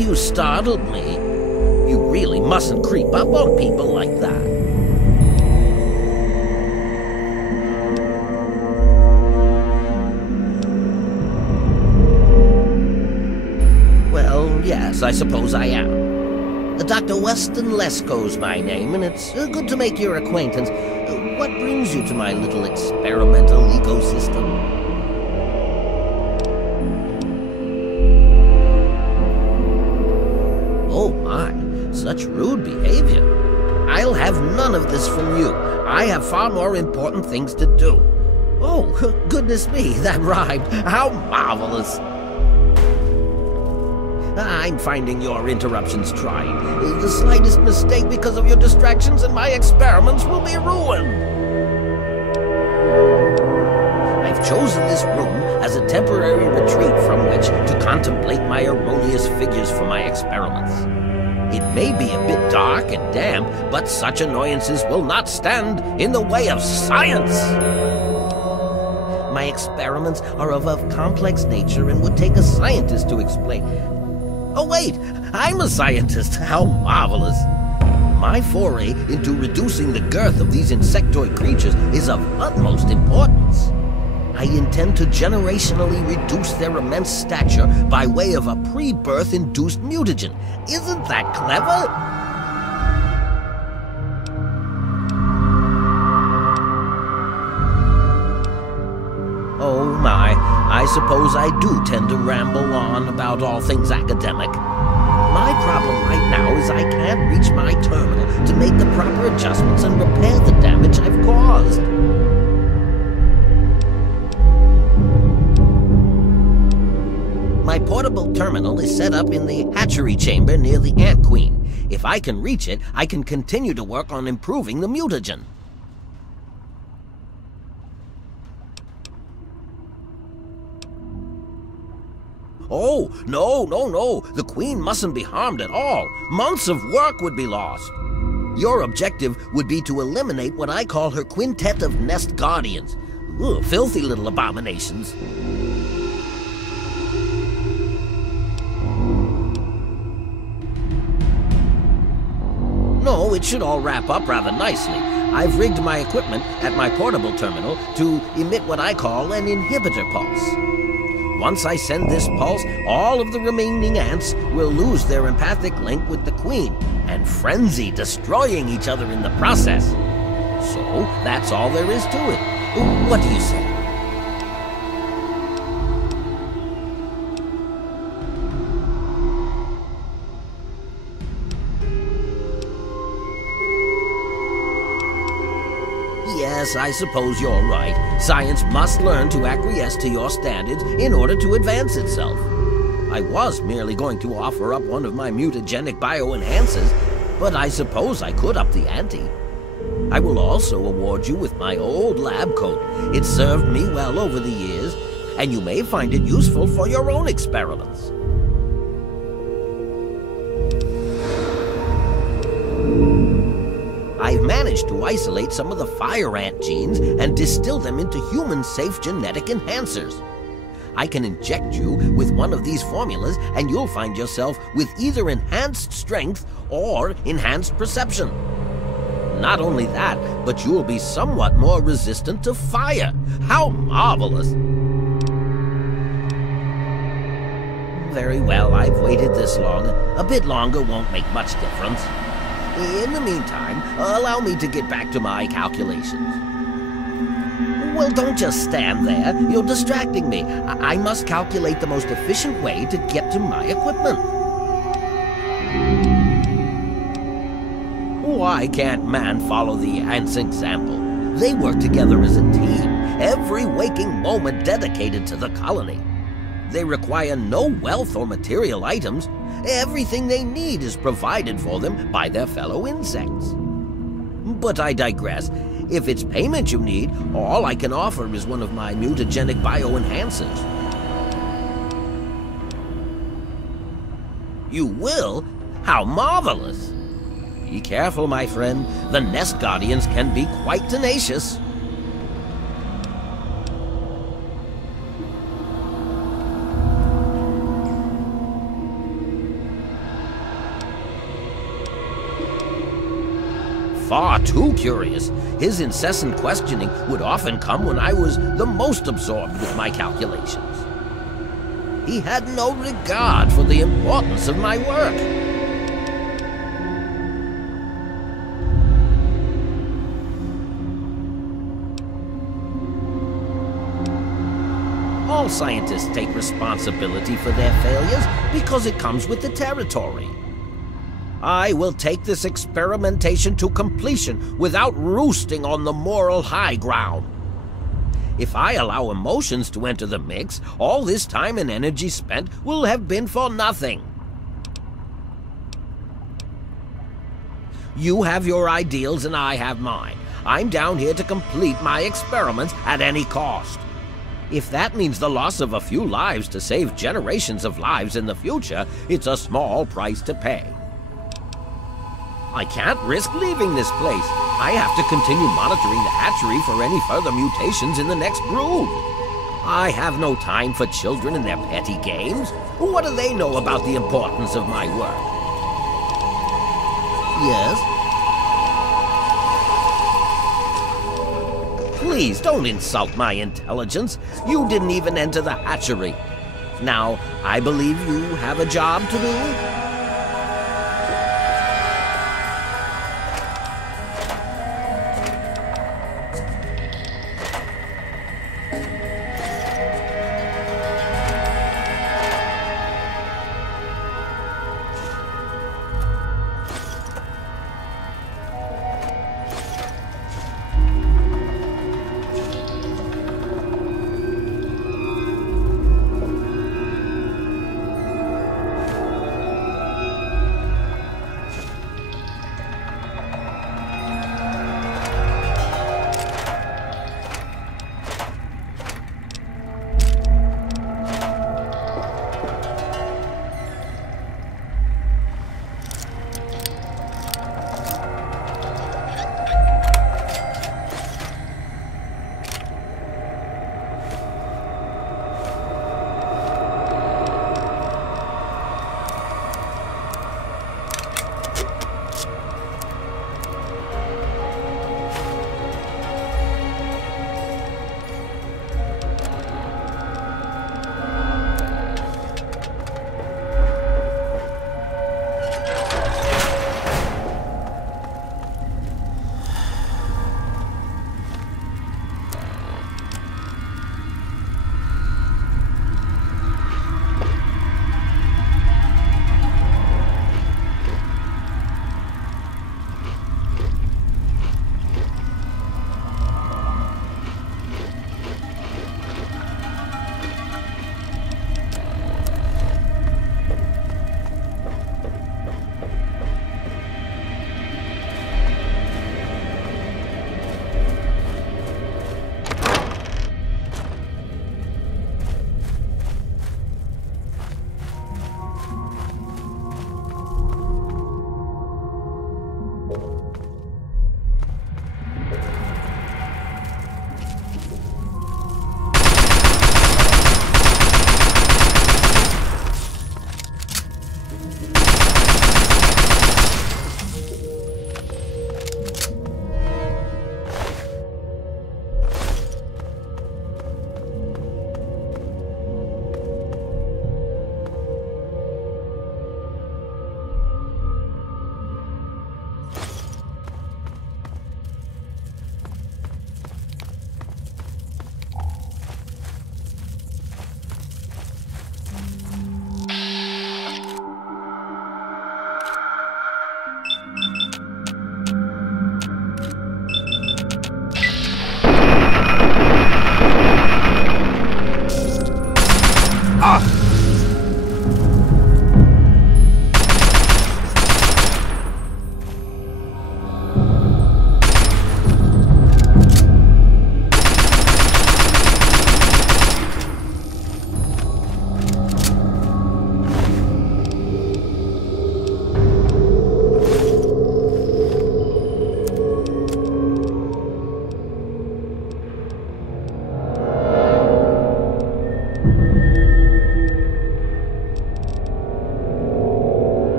you startled me. You really mustn't creep up on people like that. Well, yes, I suppose I am. Dr. Weston Lesko's my name, and it's good to make your acquaintance. What brings you to my little experimental ecosystem? Oh my, such rude behavior. I'll have none of this from you. I have far more important things to do. Oh, goodness me, that rhymed. How marvelous. I'm finding your interruptions trying. The slightest mistake because of your distractions and my experiments will be ruined. I've chosen this room as a temporary retreat from which to contemplate my erroneous figures for my experiments. It may be a bit dark and damp, but such annoyances will not stand in the way of science. My experiments are of a complex nature and would take a scientist to explain. Oh wait, I'm a scientist. How marvelous. My foray into reducing the girth of these insectoid creatures is of utmost importance. I intend to generationally reduce their immense stature by way of a pre-birth induced mutagen. Isn't that clever? Oh my, I suppose I do tend to ramble on about all things academic. My problem right now is I can't reach my terminal to make the proper adjustments and repair the damage I've caused. My portable terminal is set up in the hatchery chamber near the Ant Queen. If I can reach it, I can continue to work on improving the mutagen. Oh, no. The Queen mustn't be harmed at all. Months of work would be lost. Your objective would be to eliminate what I call her quintet of nest guardians. Ugh, filthy little abominations. No, it should all wrap up rather nicely. I've rigged my equipment at my portable terminal to emit what I call an inhibitor pulse. Once I send this pulse, all of the remaining ants will lose their empathic link with the Queen and frenzy, destroying each other in the process. So, that's all there is to it. What do you say? Yes, I suppose you're right. Science must learn to acquiesce to your standards in order to advance itself. I was merely going to offer up one of my mutagenic bioenhancers, but I suppose I could up the ante. I will also award you with my old lab coat. It served me well over the years, and you may find it useful for your own experiments. I've managed to isolate some of the fire ant genes and distill them into human-safe genetic enhancers. I can inject you with one of these formulas and you'll find yourself with either enhanced strength or enhanced perception. Not only that, but you'll be somewhat more resistant to fire. How marvelous! Very well, I've waited this long. A bit longer won't make much difference. In the meantime, allow me to get back to my calculations. Well, don't just stand there. You're distracting me. I must calculate the most efficient way to get to my equipment. Why can't man follow the ants' example? They work together as a team, every waking moment dedicated to the colony. They require no wealth or material items. Everything they need is provided for them by their fellow insects. But I digress. If it's payment you need, all I can offer is one of my mutagenic bioenhancers. You will? How marvelous! Be careful, my friend. The nest guardians can be quite tenacious. far too curious. His incessant questioning would often come when I was the most absorbed with my calculations. He had no regard for the importance of my work. All scientists take responsibility for their failures because it comes with the territory. I will take this experimentation to completion without roosting on the moral high ground. If I allow emotions to enter the mix, all this time and energy spent will have been for nothing. You have your ideals and I have mine. I'm down here to complete my experiments at any cost. If that means the loss of a few lives to save generations of lives in the future, it's a small price to pay. I can't risk leaving this place. I have to continue monitoring the hatchery for any further mutations in the next brood. I have no time for children and their petty games. What do they know about the importance of my work? Yes? Please don't insult my intelligence. You didn't even enter the hatchery. Now, I believe you have a job to do?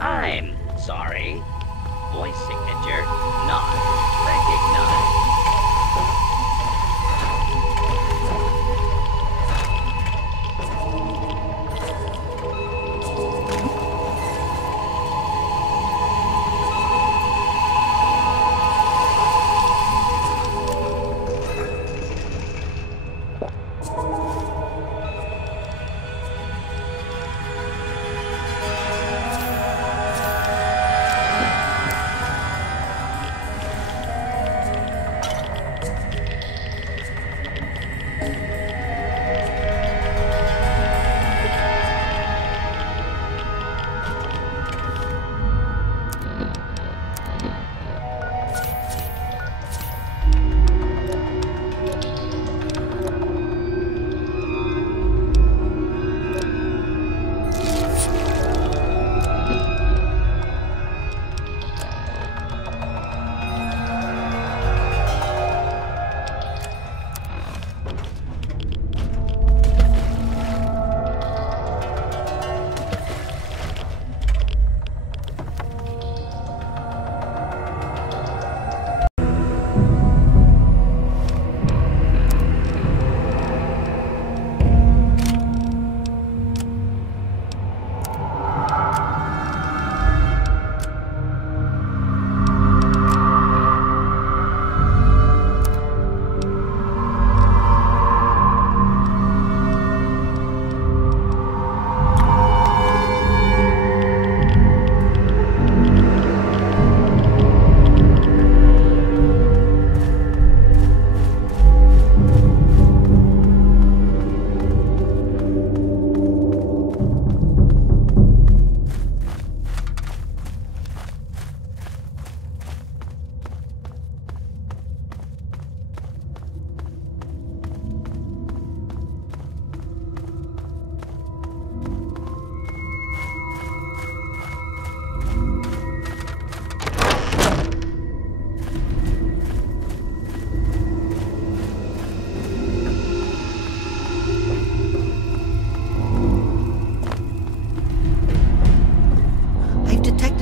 I'm sorry. Voice signature not recognized.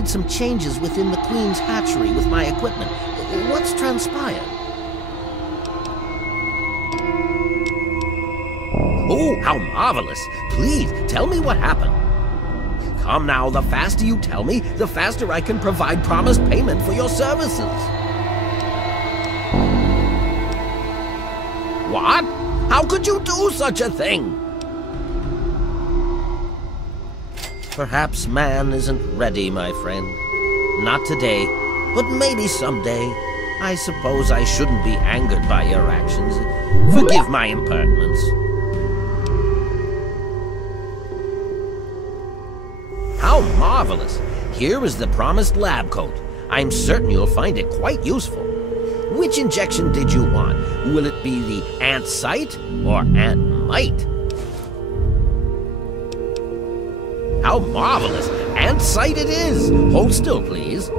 Some changes within the Queen's hatchery with my equipment. What's transpired? Oh, how marvelous! Please, tell me what happened. Come now, the faster you tell me, the faster I can provide promised payment for your services. What? How could you do such a thing? Perhaps man isn't ready, my friend. Not today, but maybe someday. I suppose I shouldn't be angered by your actions. Forgive my impertinence. How marvelous! Here is the promised lab coat. I'm certain you'll find it quite useful. Which injection did you want? Will it be the ant sight or ant might? How marvelous! Ant sight it is! Hold still, please.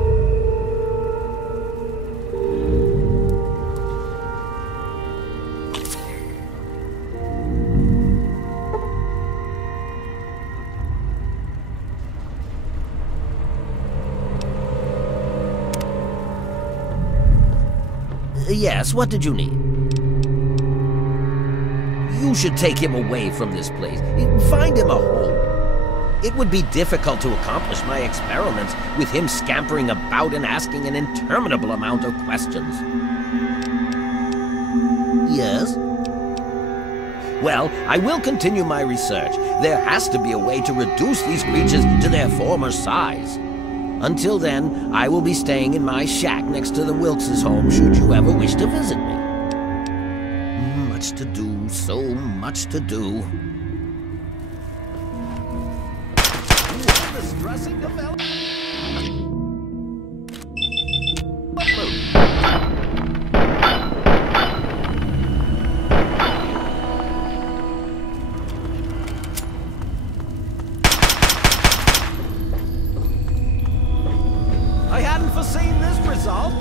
Yes, what did you need? You should take him away from this place. Find him a home. It would be difficult to accomplish my experiments with him scampering about and asking an interminable amount of questions. Yes? Well, I will continue my research. There has to be a way to reduce these creatures to their former size. Until then, I will be staying in my shack next to the Wilkes' home should you ever wish to visit me. Much to do, so much to do. Distressing development. I hadn't foreseen this result.